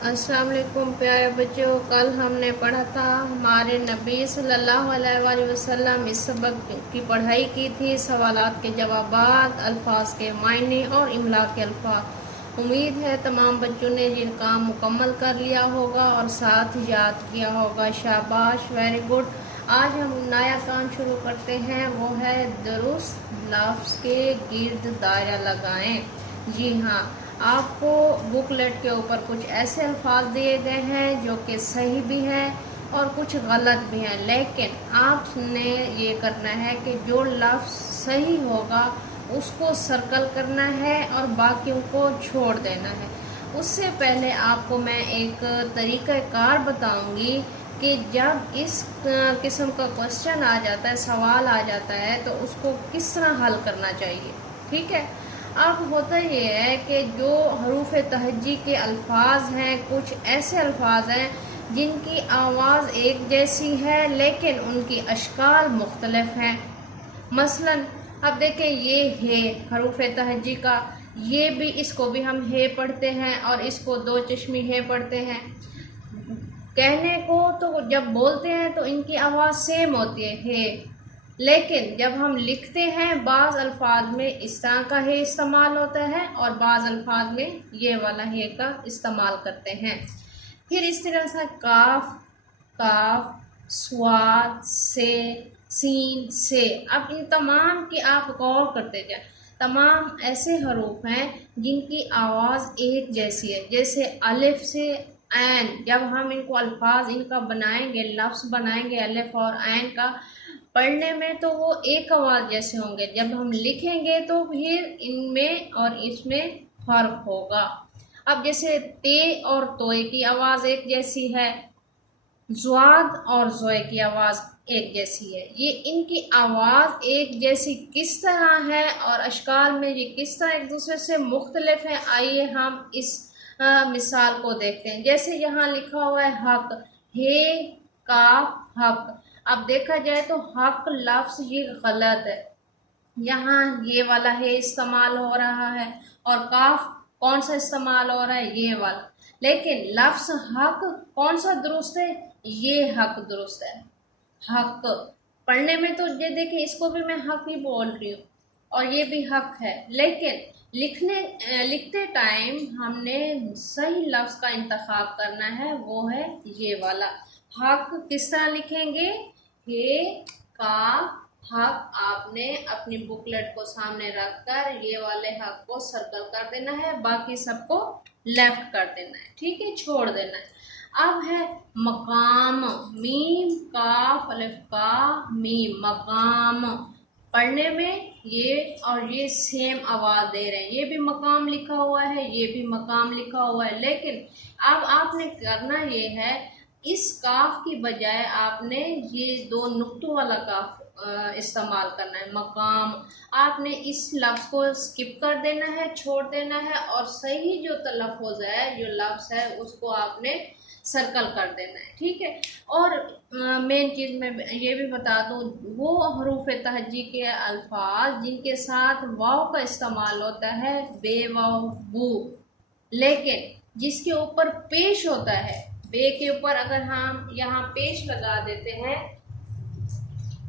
अस्सलाम वालेकुम प्यारे बच्चों। कल हमने पढ़ा था हमारे नबी सल्लल्लाहु अलैहि वसल्लम इस सबक की पढ़ाई की थी, सवालात के जवाबात, अल्फाज के मायने और इमला के अल्फाज। उम्मीद है तमाम बच्चों ने ये काम मुकम्मल कर लिया होगा और साथ याद किया होगा। शाबाश, वेरी गुड। आज हम नया काम शुरू करते हैं, वो है दुरुस्त लफ्ज़ के गिर्द दायरा लगाएं। जी हाँ, आपको बुकलेट के ऊपर कुछ ऐसे अल्फाज दिए गए हैं जो कि सही भी हैं और कुछ गलत भी हैं, लेकिन आपने ये करना है कि जो लफ्ज़ सही होगा उसको सर्कल करना है और बाकियों को छोड़ देना है। उससे पहले आपको मैं एक तरीक़ाकार बताऊंगी कि जब इस किस्म का क्वेश्चन आ जाता है, सवाल आ जाता है, तो उसको किस तरह हल करना चाहिए। ठीक है। अब होता ये है कि जो हरूफ तहज्जी के अल्फाज हैं, कुछ ऐसे अल्फाज हैं जिनकी आवाज़ एक जैसी है लेकिन उनकी अशकाल मुख्तलिफ हैं। मसलन अब देखें, ये है हरूफ तहज्जी का, ये भी, इसको भी हम हे पढ़ते हैं और इसको दो चश्मी हे पढ़ते हैं। कहने को तो जब बोलते हैं तो इनकी आवाज़ सेम होती है, हे, लेकिन जब हम लिखते हैं बाज़ अल्फाज में इस तरह का हे इस्तेमाल होता है और बाज़ अल्फाज में ये वाला हे का इस्तेमाल करते हैं। फिर इस तरह से काफ, काफ, स्वाद, से, सीन, से। अब इन तमाम की आप गौर करते जाए, तमाम ऐसे हरूफ हैं जिनकी आवाज़ एक जैसी है। जैसे अलिफ से ऐन, जब हम इनको अल्फाज इनका बनाएंगे, लफ्ज़ बनाएंगे अलिफ और ऐन का, पढ़ने में तो वो एक आवाज़ जैसे होंगे, जब हम लिखेंगे तो फिर इनमें और इसमें फ़र्क होगा। अब जैसे ते और तोए की आवाज़ एक जैसी है, ज़्वाद और ज़ोए की आवाज़ एक जैसी है। ये इनकी आवाज़ एक जैसी किस तरह है और अशकाल में ये किस तरह एक दूसरे से मुख्तलिफ है, आइए हम इस मिसाल को देखते हैं। जैसे यहाँ लिखा हुआ है हक, हे काफ हक। अब देखा जाए तो हक लफ्ज़ ये गलत है, यहाँ ये वाला है इस्तेमाल हो रहा है और काफ कौन सा इस्तेमाल हो रहा है, ये वाला। लेकिन लफ्ज़ हक कौन सा दुरुस्त है, ये हक दुरुस्त है। हक पढ़ने में तो ये देखिए, इसको भी मैं हक ही बोल रही हूँ और ये भी हक है, लेकिन लिखते टाइम हमने सही लफ्ज़ का इंतखाब करना है, वो है ये वाला। हक किस तरह लिखेंगे, हे का हक। आपने अपनी बुकलेट को सामने रखकर ये वाले हक को सर्कल कर देना है, बाकी सबको लेफ्ट कर देना है, ठीक है, छोड़ देना है। अब है मकाम, मीम काफ अलिफ का मीम, मकाम। पढ़ने में ये और ये सेम आवाज़ दे रहे हैं, ये भी मकाम लिखा हुआ है, ये भी मकाम लिखा हुआ है, लेकिन अब आपने करना ये है, इस काफ की बजाय आपने ये दो नुक्तों वाला काफ इस्तेमाल करना है, मकाम। आपने इस लफ्ज़ को स्किप कर देना है, छोड़ देना है और सही जो तलफ़ुज़ है, जो लफ्ज़ है, उसको आपने सर्कल कर देना है, ठीक है। और मेन चीज़ मैं ये भी बता दूँ, वो हरूफ तहज्जी के अल्फाज जिनके साथ वाव का इस्तेमाल होता है, बेवाव, बू, लेकिन जिसके ऊपर पेश होता है, बे के ऊपर अगर हम यहाँ पेश लगा देते हैं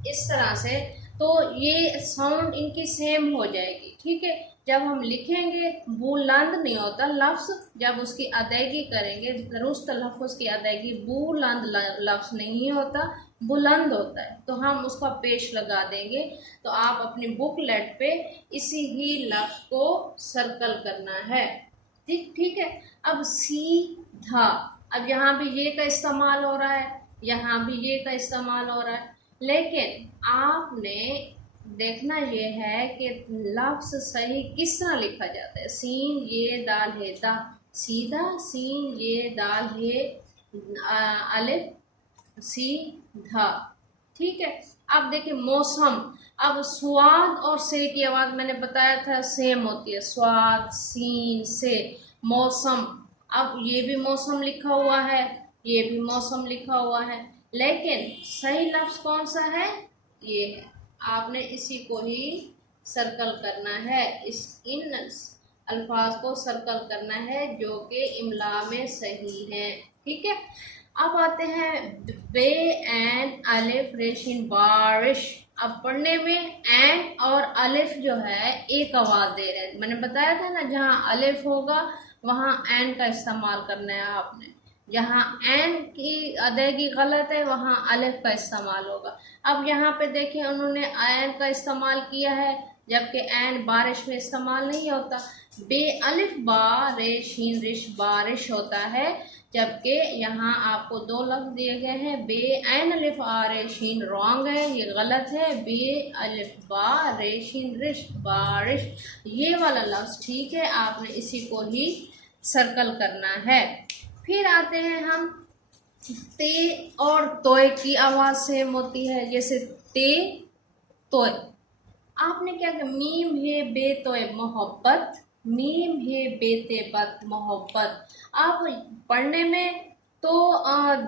इस तरह से, तो ये साउंड इनकी सेम हो जाएगी, ठीक है। जब हम लिखेंगे बुलंद नहीं होता लफ्ज़, जब उसकी अदायगी करेंगे, दुरुस्त लफ्ज़ की अदायगी, बुलंद लफ्ज़ नहीं होता, बुलंद होता है, तो हम उसका पेश लगा देंगे। तो आप अपनी बुकलेट पे इसी ही लफ्ज़ को सर्कल करना है, ठीक है। अब सीधा, अब यहाँ भी ये का इस्तेमाल हो रहा है, यहाँ भी ये का इस्तेमाल हो रहा है, लेकिन आपने देखना ये है कि लफ्ज़ सही किस तरह लिखा जाता है। सीन ये दाल है दा, सीधा, सीन ये दाल है अलिफ सीधा, ठीक है। अब देखिए मौसम, अब स्वाद और से की आवाज़ मैंने बताया था सेम होती है, स्वाद, सीन, से, मौसम। अब ये भी मौसम लिखा हुआ है, ये भी मौसम लिखा हुआ है, लेकिन सही लफ्ज़ कौन सा है, ये है। आपने इसी को ही सर्कल करना है, इन الفاظ کو سرکل کرنا ہے جو کہ املا میں صحیح ہے، ٹھیک ہے۔ اب آتے ہیں بے این الف ریشین بارش۔ اب پڑھنے میں این اور الف جو ہے ایک آواز دے رہے ہیں، میں نے بتایا تھا نا جہاں الف ہوگا وہاں این کا استعمال کرنا ہے آپ نے، جہاں این کی ادائیگی غلط ہے وہاں الف کا استعمال ہوگا۔ اب یہاں پہ دیکھیں انہوں نے این کا استعمال کیا ہے جبکہ این بارش میں استعمال نہیں ہوتا۔ بے الف با ریشین رش بارش ہوتا ہے، جبکہ یہاں آپ کو دو لفظ دیے گئے ہیں، بے این الف آ ریشین رونگ ہے، یہ غلط ہے، بے الف با ریشین رش بارش یہ والا لفظ ٹھیک ہے، آپ نے اسی کو ہی سرکل کرنا ہے۔ پھر آتے ہیں ہم تے اور توئے کی آواز سیم ہوتی ہے، جیسے تے توئے، آپ نے کیا کہ میم ہے بے توئے محبت، میم ہے بے تے بت محبت۔ آپ پڑھنے میں تو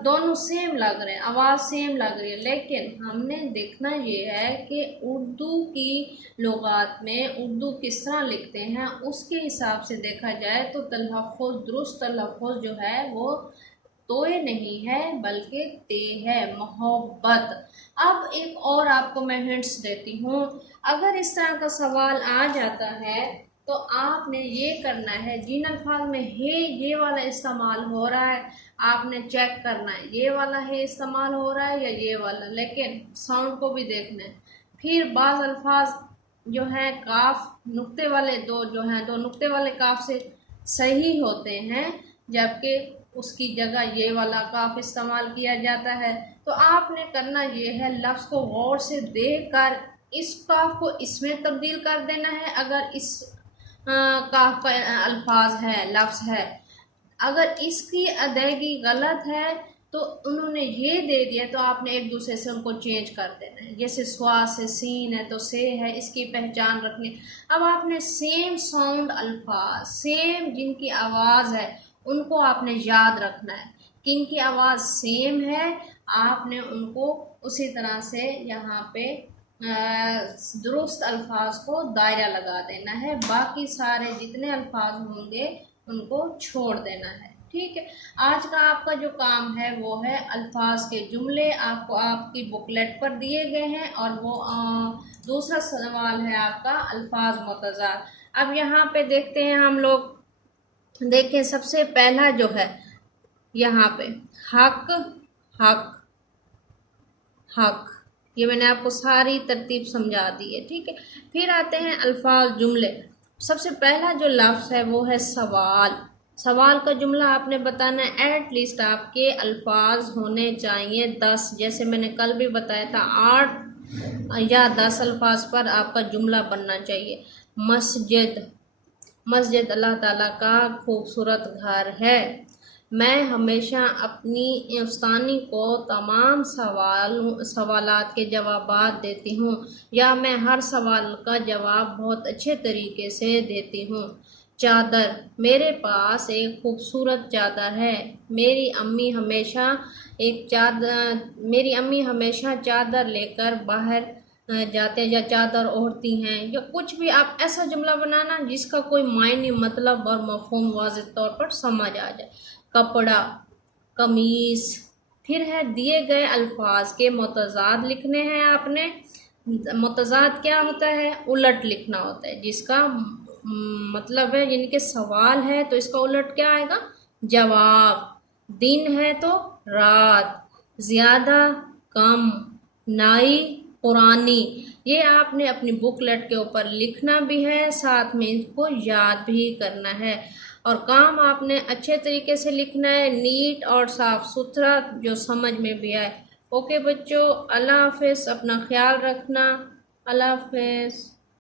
دونوں سیم لگ رہے ہیں، آواز سیم لگ رہی ہے، لیکن ہم نے دیکھنا یہ ہے کہ اردو کی لغات میں اردو کس طرح لکھتے ہیں، اس کے حساب سے دیکھا جائے تو تلفظ درست تلفظ جو ہے وہ توئے نہیں ہے بلکہ تے ہے، محبت۔ اب ایک اور آپ کو میں ہنٹس دیتی ہوں، اگر اس طرح کا سوال آ جاتا ہے تو آپ نے یہ کرنا ہے، جن الفاظ میں ہے یہ والا استعمال ہو رہا ہے آپ نے چیک کرنا ہے یہ والا ہے استعمال ہو رہا ہے یا یہ والا، لیکن ساؤنڈ کو بھی دیکھنا ہے۔ پھر بعض الفاظ جو ہیں کاف نقطے والے دو نقطے والے کاف سے صحیح ہوتے ہیں، جبکہ اس کی جگہ یہ والا کاف استعمال کیا جاتا ہے، تو آپ نے کرنا یہ ہے لفظ کو غور سے دیکھ کر اس کاف کو اس میں تبدیل کر دینا ہے اگر اس کاف کا الفاظ ہے لفظ ہے، اگر اس کی ادائیگی غلط ہے تو انہوں نے یہ دے دیا تو آپ نے ایک دوسرے سے ان کو چینج کر دینا ہے، جیسے سوا سے سین ہے تو سے ہے، اس کی پہچان رکھنی۔ اب آپ نے سیم ساؤنڈ الفاظ سیم جن کی آواز ہے ان کو آپ نے یاد رکھنا ہے، کن کی آواز سیم ہے آپ نے ان کو اسی طرح سے یہاں پہ درست الفاظ کو دائرہ لگا دینا ہے، باقی سارے جتنے الفاظ ہوں گے ان کو چھوڑ دینا ہے، ٹھیک ہے۔ آج کا آپ کا جو کام ہے وہ ہے الفاظ کے جملے، آپ کو آپ کی بکلیٹ پر دیے گئے ہیں، اور وہ دوسرا سوال ہے آپ کا الفاظ متضاد۔ اب یہاں پہ دیکھتے ہیں ہم لوگ، دیکھیں سب سے پہلا جو ہے یہاں پہ حق حق حق، یہ میں نے آپ کو ساری ترتیب سمجھا دی ہے، ٹھیک ہے۔ پھر آتے ہیں الفاظ جملے، سب سے پہلا جو لفظ ہے وہ ہے سوال۔ سوال کا جملہ آپ نے بتانا ہے، ایٹ لیسٹ آپ کے الفاظ ہونے چاہیے 10، جیسے میں نے کل بھی بتایا تھا 8 یا 10 الفاظ پر آپ کا جملہ بننا چاہیے۔ مسجد، مسجد اللہ تعالیٰ کا خوبصورت گھر ہے۔ میں ہمیشہ اپنی استانی کو تمام سوالات کے جوابات دیتی ہوں، یا میں ہر سوال کا جواب بہت اچھے طریقے سے دیتی ہوں۔ چادر، میرے پاس ایک خوبصورت چادر ہے۔ میری امی ہمیشہ چادر لے کر باہر جاتے ہیں یا چادر اوڑھتی ہیں، یا کچھ بھی آپ ایسا جملہ بنانا جس کا کوئی معنی مطلب اور مفہوم واضح طور پر سمجھ آ جائے۔ کپڑا، قمیص۔ پھر ہے دیے گئے الفاظ کے متضاد لکھنے ہیں آپ نے۔ متضاد کیا ہوتا ہے؟ الٹ لکھنا ہوتا ہے، جس کا مطلب ہے یعنی کہ سوال ہے تو اس کا الٹ کیا آئے گا؟ جواب۔ دن ہے تو رات، زیادہ کم، نئی پرانی، یہ آپ نے اپنی بکلیٹ کے اوپر لکھنا بھی ہے، ساتھ میں اس کو یاد بھی کرنا ہے، اور کام آپ نے اچھے طریقے سے لکھنا ہے، نیٹ اور صاف ستھرا، جو سمجھ میں بھی آئے۔ اوکے بچوں، اللہ حافظ، اپنا خیال رکھنا، اللہ حافظ۔